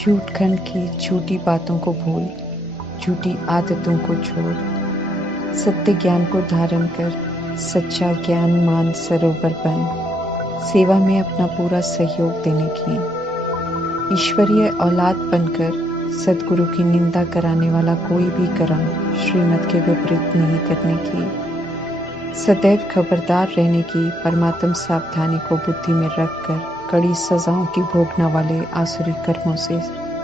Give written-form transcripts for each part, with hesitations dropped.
झूठ खंड की झूठी बातों को भूल, झूठी आदतों को छोड़, सत्य ज्ञान को धारण कर, सच्चा ज्ञान मान सरोवर बन, सेवा में अपना पूरा सहयोग देने की, ईश्वरीय औलाद बनकर सद्गुरु की निंदा कराने वाला कोई भी कर्म श्रीमत के विपरीत नहीं करने की, सदैव खबरदार रहने की, परमात्म सावधानी को बुद्धि में रखकर कड़ी सजाओं की भोगने वाले आसुरी कर्मों से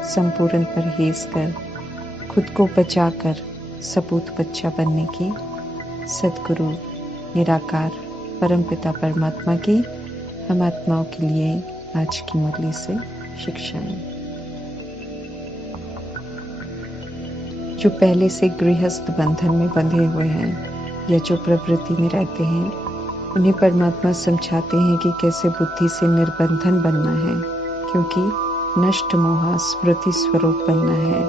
संपूर्ण परहेज कर, खुद को बचाकर सपूत बच्चा बनने की, सद्गुरु निराकार परमपिता परमात्मा की हम आत्माओं के लिए आज की मुरली से शिक्षाएं। जो पहले से गृहस्थ बंधन में बंधे हुए हैं या जो प्रवृत्ति में रहते हैं, उन्हें परमात्मा समझाते हैं कि कैसे बुद्धि से निर्बंधन बनना है, क्योंकि नष्ट मोह स्मृति स्वरूप बनना है।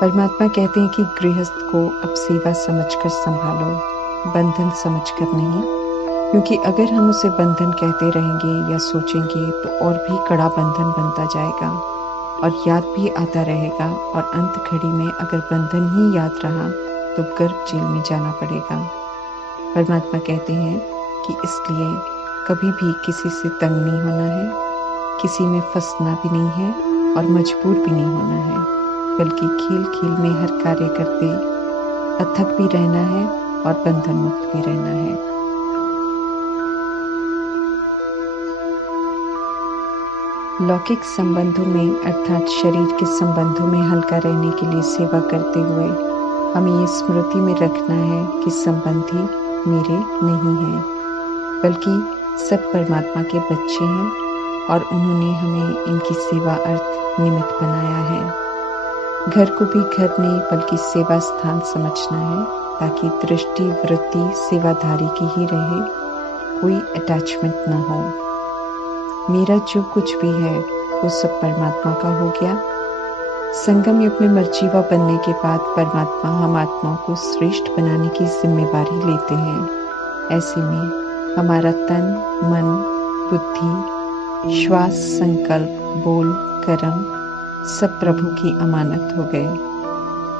परमात्मा कहते हैं कि गृहस्थ को अब सेवा समझकर संभालो, बंधन समझकर नहीं, क्योंकि अगर हम उसे बंधन कहते रहेंगे या सोचेंगे तो और भी कड़ा बंधन बनता जाएगा और याद भी आता रहेगा, और अंत घड़ी में अगर बंधन ही याद रहा तो गर्भ जेल में जाना पड़ेगा। परमात्मा कहते हैं कि इसलिए कभी भी किसी से तंग नहीं होना है, किसी में फंसना भी नहीं है और मजबूर भी नहीं होना है, बल्कि खेल खेल में हर कार्य करते अथक भी रहना है और बंधन मुक्त भी रहना है। लौकिक संबंधों में अर्थात शरीर के संबंधों में हल्का रहने के लिए सेवा करते हुए हमें ये स्मृति में रखना है कि संबंधी मेरे नहीं हैं, बल्कि सब परमात्मा के बच्चे हैं और उन्होंने हमें इनकी सेवा अर्थ निमित्त बनाया है। घर को भी घर नहीं बल्कि सेवा स्थान समझना है, ताकि दृष्टि वृत्ति सेवाधारी की ही रहे, कोई अटैचमेंट न हो। मेरा जो कुछ भी है वो सब परमात्मा का हो गया। संगम युग में मर्जीवा बनने के बाद परमात्मा हम आत्माओं को श्रेष्ठ बनाने की जिम्मेवारी लेते हैं। ऐसे में हमारा तन, मन, बुद्धि, श्वास, संकल्प, बोल, कर्म सब प्रभु की अमानत हो गए।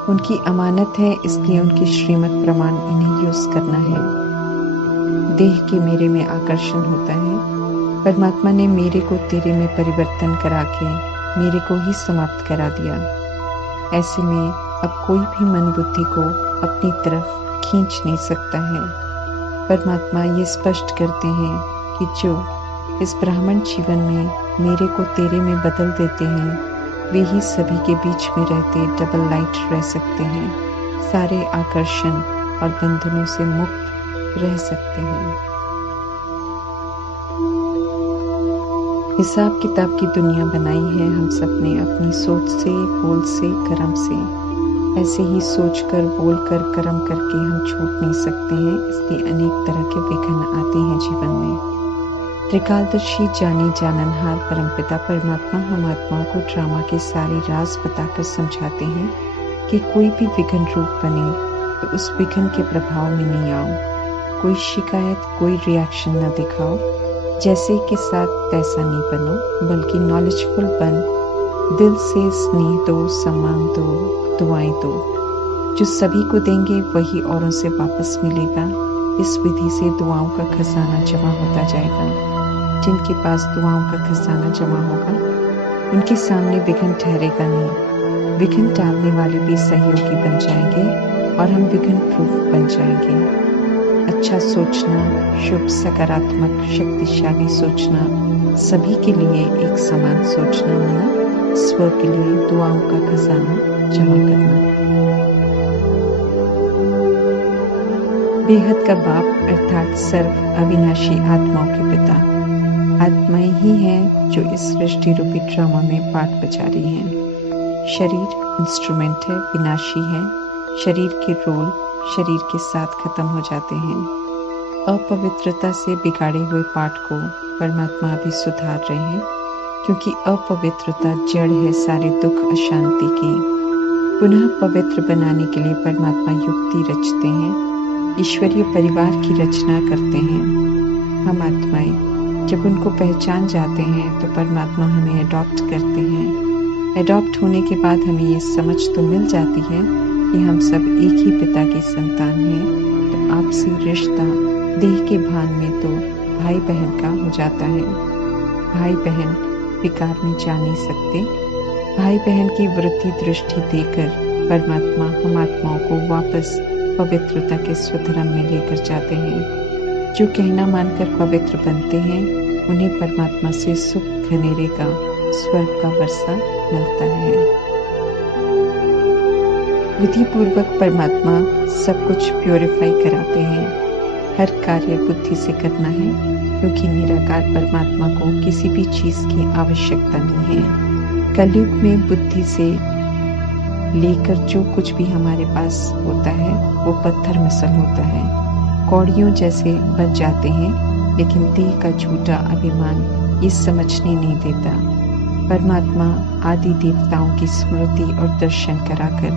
उनकी अमानत है, इसलिए उनकी श्रीमत प्रमाण इन्हें यूज करना है। देह के मेरे में आकर्षण होता है। परमात्मा ने मेरे को तेरे में परिवर्तन करा के मेरे को ही समाप्त करा दिया। ऐसे में अब कोई भी मन बुद्धि को अपनी तरफ खींच नहीं सकता है। परमात्मा ये स्पष्ट करते हैं कि जो इस ब्राह्मण जीवन में मेरे को तेरे में बदल देते हैं, वे ही सभी के बीच में रहते डबल लाइट रह सकते हैं, सारे आकर्षण और बंधनों से मुक्त रह सकते हैं। हिसाब किताब की दुनिया बनाई है हम सब ने अपनी सोच से, बोल से, कर्म से। ऐसे ही सोचकर, बोलकर, कर्म करके हम छूट नहीं सकते हैं, इसलिए अनेक तरह के विघ्न आते हैं जीवन में। त्रिकालदर्शी जानी जाननहार परमपिता परमात्मा हम आत्माओं को ड्रामा के सारे राज बताकर समझाते हैं कि कोई भी विघ्न रूप बने तो उस विघ्न के प्रभाव में नहीं आओ, कोई शिकायत, कोई रिएक्शन न दिखाओ, जैसे के साथ तैसा नहीं बनो, बल्कि नॉलेजफुल बन, दिल से स्नेह दो, सम्मान दो, दुआएं दो। जो सभी को देंगे वही औरों से वापस मिलेगा। इस विधि से दुआओं का खजाना जमा होता जाएगा। जिनके पास दुआओं का खजाना जमा होगा उनके सामने विघ्न ठहरेगा नहीं। विघ्न टालने वाले भी सहयोगी बन जाएंगे और हम विघ्न प्रूफ बन जाएंगे। अच्छा सोचना, शुभ, सकारात्मक, शक्तिशाली सोचना, सभी के लिए एक समान सोचना, मना स्व के लिए दुआओं का खजाना जमा करना। बेहद का बाप अर्थात सर्व अविनाशी आत्माओं के पिता आत्माएं ही हैं जो इस सृष्टि रूपी ड्रामा में पार्ट बजा रही हैं। शरीर इंस्ट्रूमेंट है, विनाशी है। शरीर के रोल शरीर के साथ खत्म हो जाते हैं। अपवित्रता से बिगाड़े हुए पाठ को परमात्मा अभी सुधार रहे हैं, क्योंकि अपवित्रता जड़ है सारे दुख अशांति की। पुनः पवित्र बनाने के लिए परमात्मा युक्ति रचते हैं, ईश्वरीय परिवार की रचना करते हैं। हम आत्माएं जब उनको पहचान जाते हैं तो परमात्मा हमें अडॉप्ट करते हैं। एडॉप्ट होने के बाद हमें ये समझ तो मिल जाती है कि हम सब एक ही पिता की संतान हैं, तो आपसी रिश्ता देह के भान में तो भाई बहन का हो जाता है। भाई बहन विकार में जा नहीं सकते। भाई बहन की वृत्ति दृष्टि देकर परमात्मा हम आत्माओं को वापस पवित्रता के स्वधर्म में लेकर जाते हैं। जो कहना मानकर पवित्र बनते हैं उन्हें परमात्मा से सुख घनेरे का स्वर्ग का वर्षा मिलता है। विधि पूर्वक परमात्मा सब कुछ प्योरीफाई कराते हैं। हर कार्य बुद्धि से करना है, क्योंकि निराकार परमात्मा को किसी भी चीज की आवश्यकता नहीं है। कलयुग में बुद्धि से लेकर जो कुछ भी हमारे पास होता है वो पत्थर मिसल होता है, कौड़ियों जैसे बच जाते हैं, लेकिन देह का झूठा अभिमान ये समझने नहीं देता। परमात्मा आदि देवताओं की स्मृति और दर्शन कराकर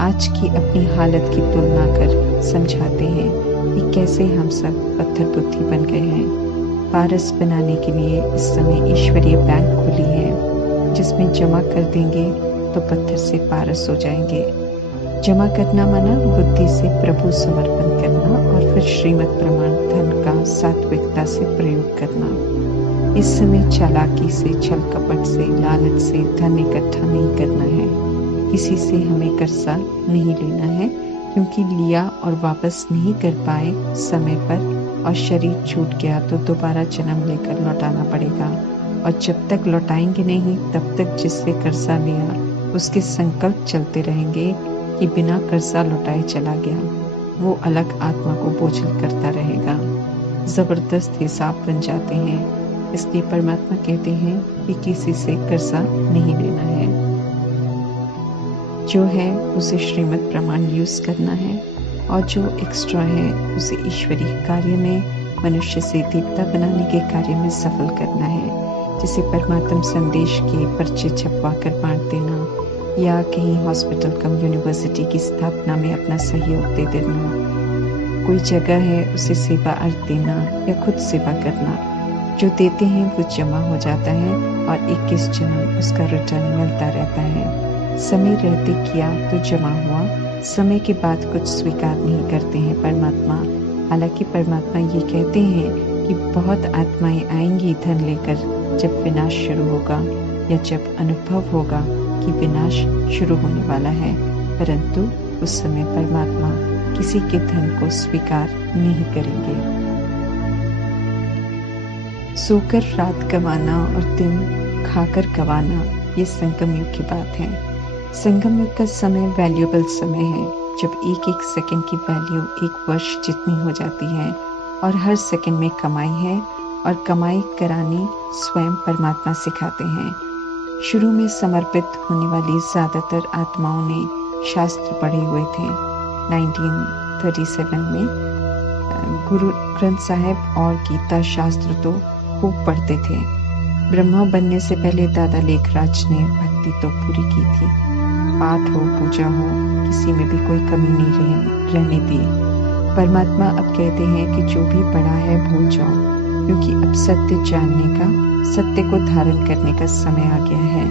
आज की अपनी हालत की तुलना कर समझाते हैं कि कैसे हम सब पत्थर बुद्धि बन गए हैं। पारस बनाने के लिए इस समय ईश्वरीय बैंक खुली है, जिसमें जमा कर देंगे तो पत्थर से पारस हो जाएंगे। जमा करना माना बुद्धि से प्रभु समर्पण करना और फिर श्रीमद् प्रमाण धन का सात्विकता से प्रयोग करना। इस समय चालाकी से, छल कपट से, लालच से धन इकट्ठा नहीं करना है। किसी से हमें कर्जा नहीं लेना है, क्योंकि लिया और वापस नहीं कर पाए समय पर और शरीर छूट गया तो दोबारा जन्म लेकर लौटाना पड़ेगा। और जब तक लौटाएंगे नहीं तब तक जिससे कर्जा लिया उसके संकल्प चलते रहेंगे कि बिना कर्जा लौटाए चला गया, वो अलग आत्मा को बोझल करता रहेगा। जबरदस्त हिसाब बन जाते हैं। इसलिए परमात्मा कहते हैं कि किसी से कर्जा नहीं लेना है। जो है उसे श्रीमद् प्रमाण यूज करना है, और जो एक्स्ट्रा है उसे ईश्वरीय कार्य में, मनुष्य से देवता बनाने के कार्य में सफल करना है। जैसे परमात्म संदेश के पर्चे छपवा कर बांट देना, या कहीं हॉस्पिटल कम यूनिवर्सिटी की स्थापना में अपना सहयोग दे देना। कोई जगह है उसे सेवा अर्थ देना या खुद सेवा करना। जो देते हैं वो जमा हो जाता है और 21 जन्म उसका रिटर्न मिलता रहता है। समय रहते किया तो जमा हुआ, समय के बाद कुछ स्वीकार नहीं करते हैं परमात्मा। हालांकि परमात्मा ये कहते हैं कि बहुत आत्माएं आएंगी धन लेकर जब विनाश शुरू होगा, या जब अनुभव होगा कि विनाश शुरू होने वाला है, परंतु उस समय परमात्मा किसी के धन को स्वीकार नहीं करेंगे। सोकर रात गंवाना और दिन खाकर गंवाना, ये संगम युग की बात है। संगम युग का समय वैल्यूएबल समय है, जब एक एक सेकंड की वैल्यू 1 वर्ष जितनी हो जाती है, और हर सेकंड में कमाई है, और कमाई करानी स्वयं परमात्मा सिखाते हैं। शुरू में समर्पित होने वाली ज्यादातर आत्माओं ने शास्त्र पढ़े हुए थे। 1937 में गुरु ग्रंथ साहिब और गीता शास्त्र तो खूब पढ़ते थे। ब्रह्मा बनने से पहले दादा लेखराज ने भक्ति तो पूरी की थी। पाठ हो, पूजा हो, किसी में भी कोई कमी नहीं रहने दी। परमात्मा अब कहते हैं कि जो भी पढ़ा है भूल जाओ, क्योंकि अब सत्य जानने का, सत्य को धारण करने का समय आ गया है।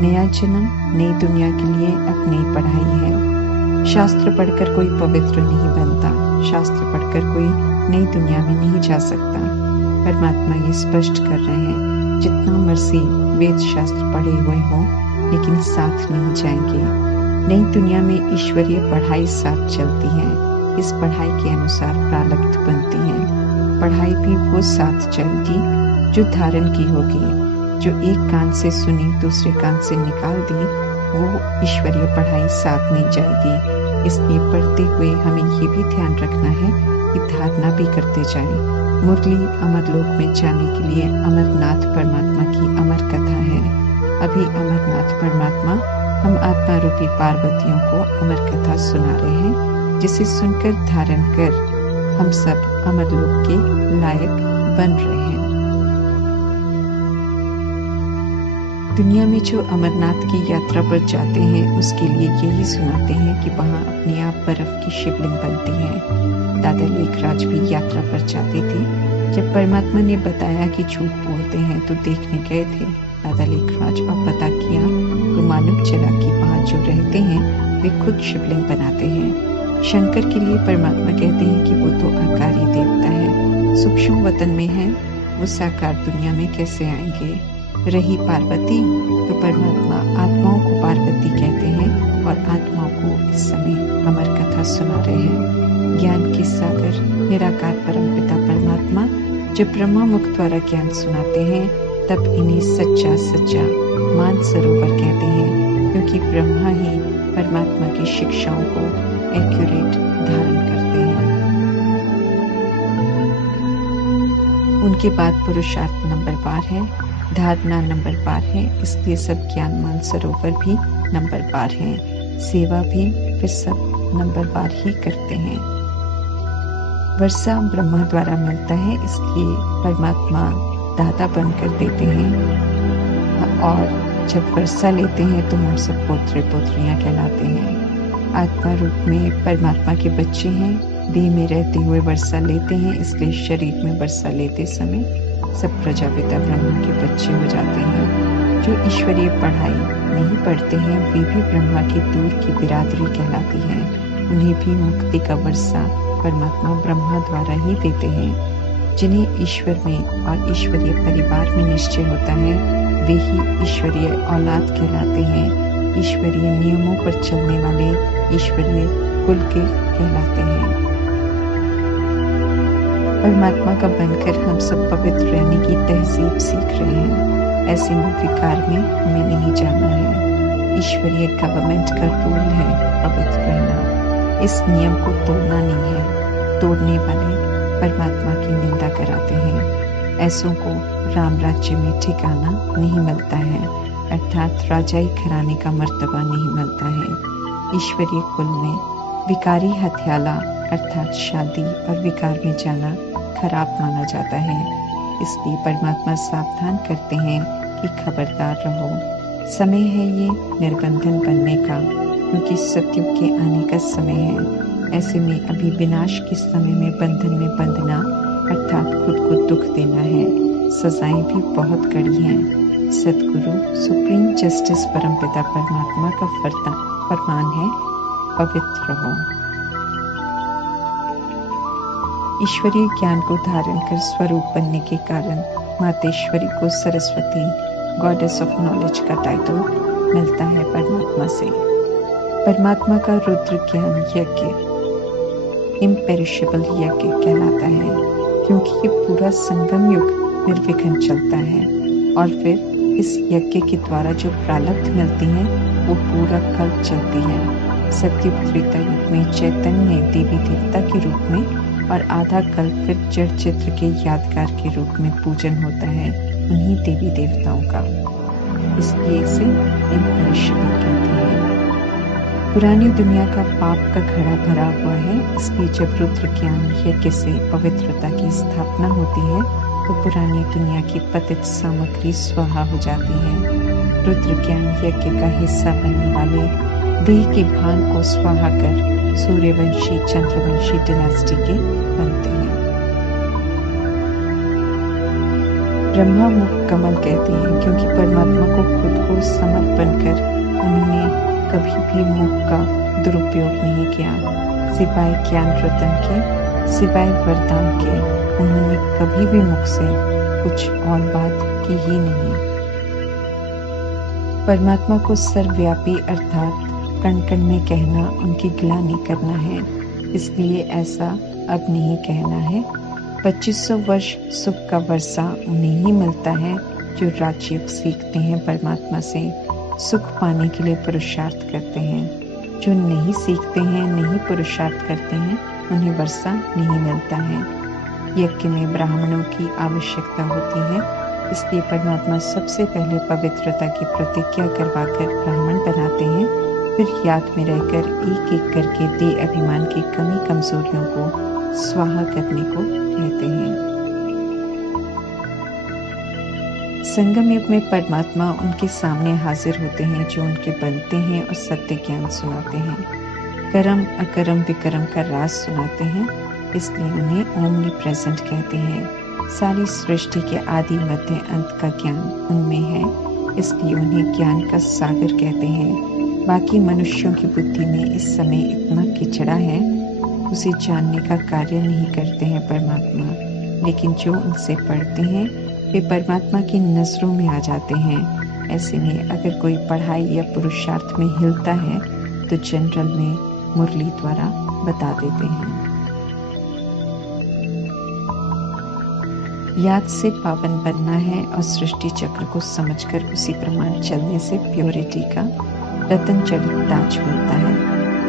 नया जन्म, नई दुनिया के लिए अब नई पढ़ाई है। शास्त्र पढ़कर कोई पवित्र नहीं बनता, शास्त्र पढ़कर कोई नई दुनिया में नहीं जा सकता। परमात्मा ये स्पष्ट कर रहे हैं, जितना मर्जी वेद शास्त्र पढ़े हुए हों, लेकिन साथ नहीं जाएंगे। नई दुनिया में ईश्वरीय पढ़ाई साथ चलती है। इस पढ़ाई के अनुसार प्रारब्ध बनती है। पढ़ाई भी वो साथ चलेगी जो धारण की होगी। जो एक कान से सुनी दूसरे कान से निकाल दी, वो ईश्वरीय पढ़ाई साथ नहीं जाएगी। इसलिए पढ़ते हुए हमें ये भी ध्यान रखना है कि धारणा भी करते जाएं। मुरली अमरलोक में जाने के लिए अमरनाथ परमात्मा की अमर कथा है। अभी अमरनाथ परमात्मा हम आत्मा रूपी पार्वतियों को अमर कथा सुना रहे हैं, जिसे सुनकर धारण कर हम सब अमरलोक के लायक बन रहे हैं। दुनिया में जो अमरनाथ की यात्रा पर जाते हैं उसके लिए यही सुनाते हैं कि वहाँ अपने आप बर्फ की शिवलिंग बनती है। दादा लेखराज भी यात्रा पर जाते थे। जब परमात्मा ने बताया कि झूठ बोलते हैं तो देखने गए थे, चमत्कादा लेखराज और बताकिया तो मानव चलाकी 5 जो रहते हैं वे खुद शिवलिंग बनाते हैं। शंकर के लिए परमात्मा कहते हैं कि वो तो आकारी देवता है, सूक्ष्म वतन में है, वो साकार दुनिया में कैसे आएंगे। रही पार्वती तो परमात्मा आत्माओं को पार्वती कहते हैं और आत्माओं को इस समय अमर कथा सुना रहे हैं। ज्ञान के सागर निराकार परमपिता परमात्मा जब ब्रह्मा मुख द्वारा ज्ञान सुनाते हैं तब इन्हें सच्चा सच्चा मानसरोवर कहते हैं, क्योंकि ब्रह्मा ही परमात्मा की शिक्षाओं को एक्यूरेट धारण करते हैं। उनके बाद पुरुषार्थ नंबरवार है, धारणा नंबरवार है, इसलिए सब ज्ञान मानसरोवर भी नंबरवार हैं, सेवा भी फिर सब नंबरवार ही करते हैं। वर्षा ब्रह्मा द्वारा मिलता है, इसलिए परमात्मा दाता बनकर देते हैं और जब वर्षा लेते हैं तो हम सब पोत्रे पोत्रियां कहलाते हैं। आत्मा रूप में परमात्मा के बच्चे हैं, देह में रहते हुए वर्षा लेते हैं, इसलिए शरीर में वर्षा लेते समय सब प्रजापिता ब्रह्मा के बच्चे हो जाते हैं। जो ईश्वरीय पढ़ाई नहीं पढ़ते हैं वे भी ब्रह्मा की दूर की बिरादरी कहलाती है, उन्हें भी मुक्ति का वर्षा परमात्मा ब्रह्मा द्वारा ही देते हैं। जिन्हें ईश्वर में और ईश्वरीय परिवार में निश्चय होता है वे ही ईश्वरीय औलाद कहलाते हैं, ईश्वरीय नियमों पर चलने वाले ईश्वरीय कुल के कहलाते हैं। परमात्मा का बनकर हम सब पवित्र रहने की तहजीब सीख रहे हैं। ऐसे निर्विकार में हमें नहीं जाना है। ईश्वरीय गवर्नमेंट का रूल है पवित्र रहना, इस नियम को तोड़ना नहीं है। तोड़ने वाले परमात्मा की निंदा कराते हैं। ऐसों को राम राज्य में ठिकाना नहीं मिलता है, अर्थात राजाई घराने का मर्तबा नहीं मिलता है। ईश्वरीय कुल में विकारी हत्याला अर्थात शादी और विकार में जाना खराब माना जाता है, इसलिए परमात्मा सावधान करते हैं कि खबरदार रहो। समय है ये निर्बंधन बनने का, क्योंकि सतयुग के आने का समय है। ऐसे में अभी विनाश के समय में बंधन में बंधना अर्थात खुद को दुख देना है। सजाएं भी बहुत कड़ी हैं। सतगुरु सुप्रीम जस्टिस परमपिता परमात्मा का फरमान है, पवित्र रहो। ईश्वरीय ज्ञान को धारण कर स्वरूप बनने के कारण मातेश्वरी को सरस्वती गॉडेस ऑफ नॉलेज का टाइटल मिलता है परमात्मा से। परमात्मा का रुद्र ज्ञान यज्ञ इम्पेरिशेबल यज्ञ कहलाता है, क्योंकि ये पूरा संगम युग निर्विघ्न चलता है और फिर इस यज्ञ के द्वारा जो प्रालब्ध मिलती हैं वो पूरा कल चलती है। सतयुग त्रेता युग में चैतन्य देवी देवता के रूप में और आधा कल फिर जड़ चित्र के यादगार के रूप में पूजन होता है उन्हीं देवी देवताओं का, इसलिए इसे इम्पेरिशेबल कहते हैं। पुरानी दुनिया का पाप का घड़ा भरा हुआ है, इसलिए जब रुद्र ज्ञान यज्ञ से पवित्रता की स्थापना होती है तो पुरानी दुनिया की पतित सामग्री स्वाहा हो जाती है। रुद्र ज्ञान यज्ञ का हिस्सा बनने वाले देह के भान को स्वाहा कर सूर्यवंशी चंद्रवंशी डिनास्टी के बनते हैं। ब्रह्मा मुख कमल कहते हैं, क्योंकि परमात्मा को खुद को समर्पण कर उन्होंने कभी भी मुख का दुरुपयोग नहीं किया। सिवाय ज्ञान रतन के, सिवाय वरदान के उन्होंने कभी भी मुख से कुछ और बात की ही नहीं। परमात्मा को सर्वव्यापी अर्थात कण कण में कहना उनकी ग्लानि करना है, इसलिए ऐसा अब नहीं कहना है। 2500 वर्ष सुख का वर्षा उन्हें ही मिलता है जो राजयोग सीखते हैं परमात्मा से, सुख पाने के लिए पुरुषार्थ करते हैं। जो नहीं सीखते हैं, नहीं पुरुषार्थ करते हैं, उन्हें वर्षा नहीं मिलता है। यज्ञ में ब्राह्मणों की आवश्यकता होती है, इसलिए परमात्मा सबसे पहले पवित्रता की प्रतिज्ञा करवाकर ब्राह्मण बनाते हैं, फिर याद में रहकर एक एक करके देह अभिमान की कमी कमजोरियों को स्वाहा करने को कहते हैं। संगम युग में परमात्मा उनके सामने हाजिर होते हैं जो उनके बनते हैं और सत्य ज्ञान सुनाते हैं। कर्म अकर्म विकर्म का राज सुनाते हैं, इसलिए उन्हें ओमनी प्रेजेंट कहते हैं। सारी सृष्टि के आदि मध्य अंत का ज्ञान उनमें है, इसलिए उन्हें ज्ञान का सागर कहते हैं। बाकी मनुष्यों की बुद्धि में इस समय इतना किचड़ा है, उसे जानने का कार्य नहीं करते हैं परमात्मा, लेकिन जो उनसे पढ़ते हैं वे परमात्मा की नजरों में आ जाते हैं। ऐसे में अगर कोई पढ़ाई या पुरुषार्थ में हिलता है तो जनरल में मुरली द्वारा बता देते हैं। याद से पावन बनना है और सृष्टि चक्र को समझकर उसी प्रमाण चलने से प्योरिटी का रतन चलित ताज मिलता है।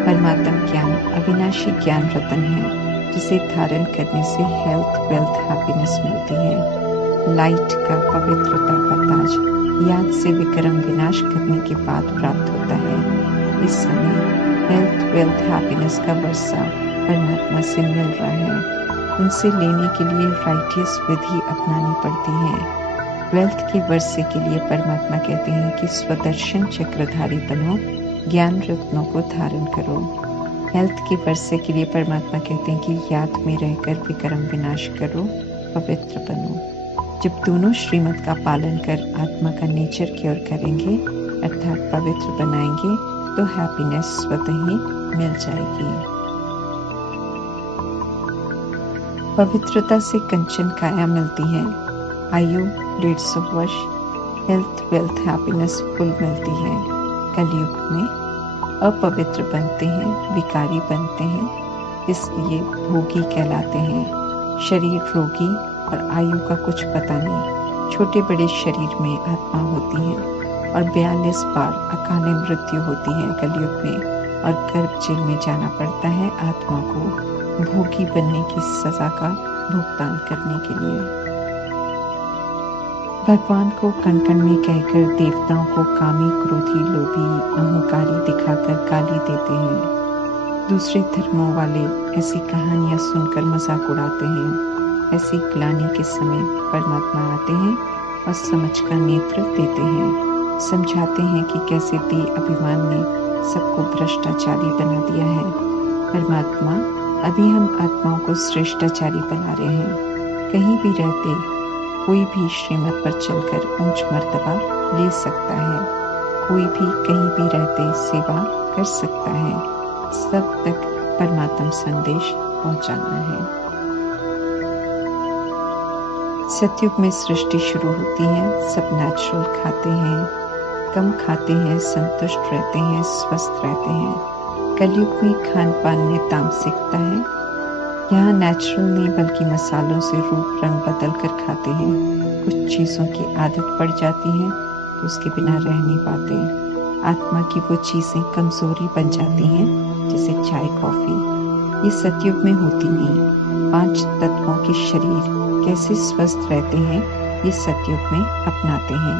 परमात्म ज्ञान अविनाशी ज्ञान रतन है, जिसे धारण करने से हेल्थ, वेल्थ, हैप्पीनेस मिलती है। लाइट का, पवित्रता का ताज याद से विक्रम विनाश करने के बाद प्राप्त होता है। इस समय हेल्थ, वेल्थ, हैप्पीनेस का वर्षा परमात्मा से मिल रहा है। उनसे लेने के लिए राइटियस विधि अपनानी पड़ती है। वेल्थ के वर्षे के लिए परमात्मा कहते हैं कि स्वदर्शन चक्रधारी बनो, ज्ञान रत्नों को धारण करो। हेल्थ के वर्षे के लिए परमात्मा कहते हैं कि याद में रहकर विक्रम विनाश करो, पवित्र बनो। जब दोनों श्रीमत का पालन कर आत्मा का नेचर की ओर करेंगे, अर्थात पवित्र बनाएंगे, तो हैप्पीनेस स्वतः ही मिल जाएगी। पवित्रता से कंचन काया मिलती है, आयु 150 वर्ष, हेल्थ, वेल्थ, हैप्पीनेस फुल मिलती है। कलयुग में अपवित्र बनते हैं, विकारी बनते हैं, इसलिए भोगी कहलाते हैं। शरीर रोगी और आयु का कुछ पता नहीं। छोटे बड़े शरीर में आत्मा होती है और 42 बार अकाले मृत्यु होती है कलयुग में, और गर्भ जेल में जाना पड़ता है आत्मा को भोगी बनने की सजा का भुगतान करने के लिए। भगवान को कण कण में कहकर देवताओं को कामी, क्रोधी, लोभी, अहंकारी दिखाकर गाली देते हैं। दूसरे धर्मों वाले ऐसी कहानियां सुनकर मजाक उड़ाते हैं। ऐसी ग्लानि के समय परमात्मा आते हैं और समझ का नेत्र देते हैं, समझाते हैं कि कैसे देह अभिमान ने सबको भ्रष्टाचारी बना दिया है। परमात्मा, अभी हम आत्माओं को श्रेष्ठाचारी बना रहे हैं। कहीं भी रहते कोई भी श्रीमत पर चलकर ऊंच मर्तबा ले सकता है, कोई भी कहीं भी रहते सेवा कर सकता है। सब तक परमात्म संदेश पहुंचाना है। सतयुग में सृष्टि शुरू होती है, सब नेचुरल खाते हैं, कम खाते हैं, संतुष्ट रहते हैं, स्वस्थ रहते हैं। कलयुग में खान पान में तामसिकता है। यहाँ नेचुरल नहीं बल्कि मसालों से रूप रंग बदल कर खाते हैं। कुछ चीज़ों की आदत पड़ जाती है तो उसके बिना रह नहीं पाते। आत्मा की वो चीज़ें कमजोरी बन जाती हैं, जैसे चाय, कॉफ़ी। ये सतयुग में होती नहीं। 5 तत्वों के शरीर कैसे स्वस्थ रहते हैं, ये सतयुग में अपनाते हैं।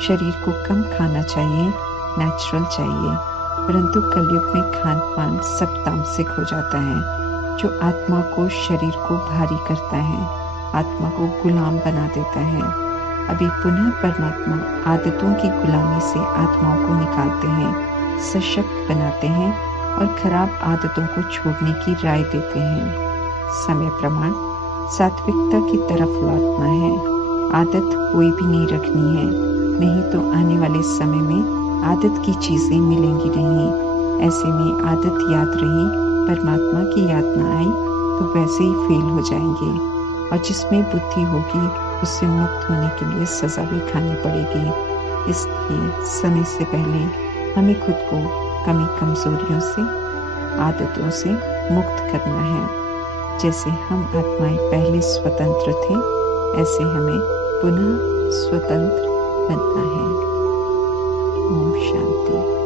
शरीर को कम खाना चाहिए, नेचुरल चाहिए, परंतु कलयुग में खान पान सब तामसिक हो जाता है, जो आत्मा को, शरीर को भारी करता है, आत्मा को गुलाम बना देता है। अभी पुनः परमात्मा आदतों की गुलामी से आत्माओं को निकालते हैं, सशक्त बनाते हैं और खराब आदतों को छोड़ने की राय देते हैं। समय प्रमाण सात्विकता की तरफ लौटना है। आदत कोई भी नहीं रखनी है, नहीं तो आने वाले समय में आदत की चीजें मिलेंगी नहीं। ऐसे में आदत याद रही, परमात्मा की याद ना आई तो वैसे ही फेल हो जाएंगे, और जिसमें बुद्धि होगी उससे मुक्त होने के लिए सजा भी खानी पड़ेगी। इसलिए समय से पहले हमें खुद को कमी कमजोरियों से, आदतों से मुक्त करना है। जैसे हम आत्माएं पहले स्वतंत्र थे, ऐसे हमें पुनः स्वतंत्र बनना है। ओम शांति।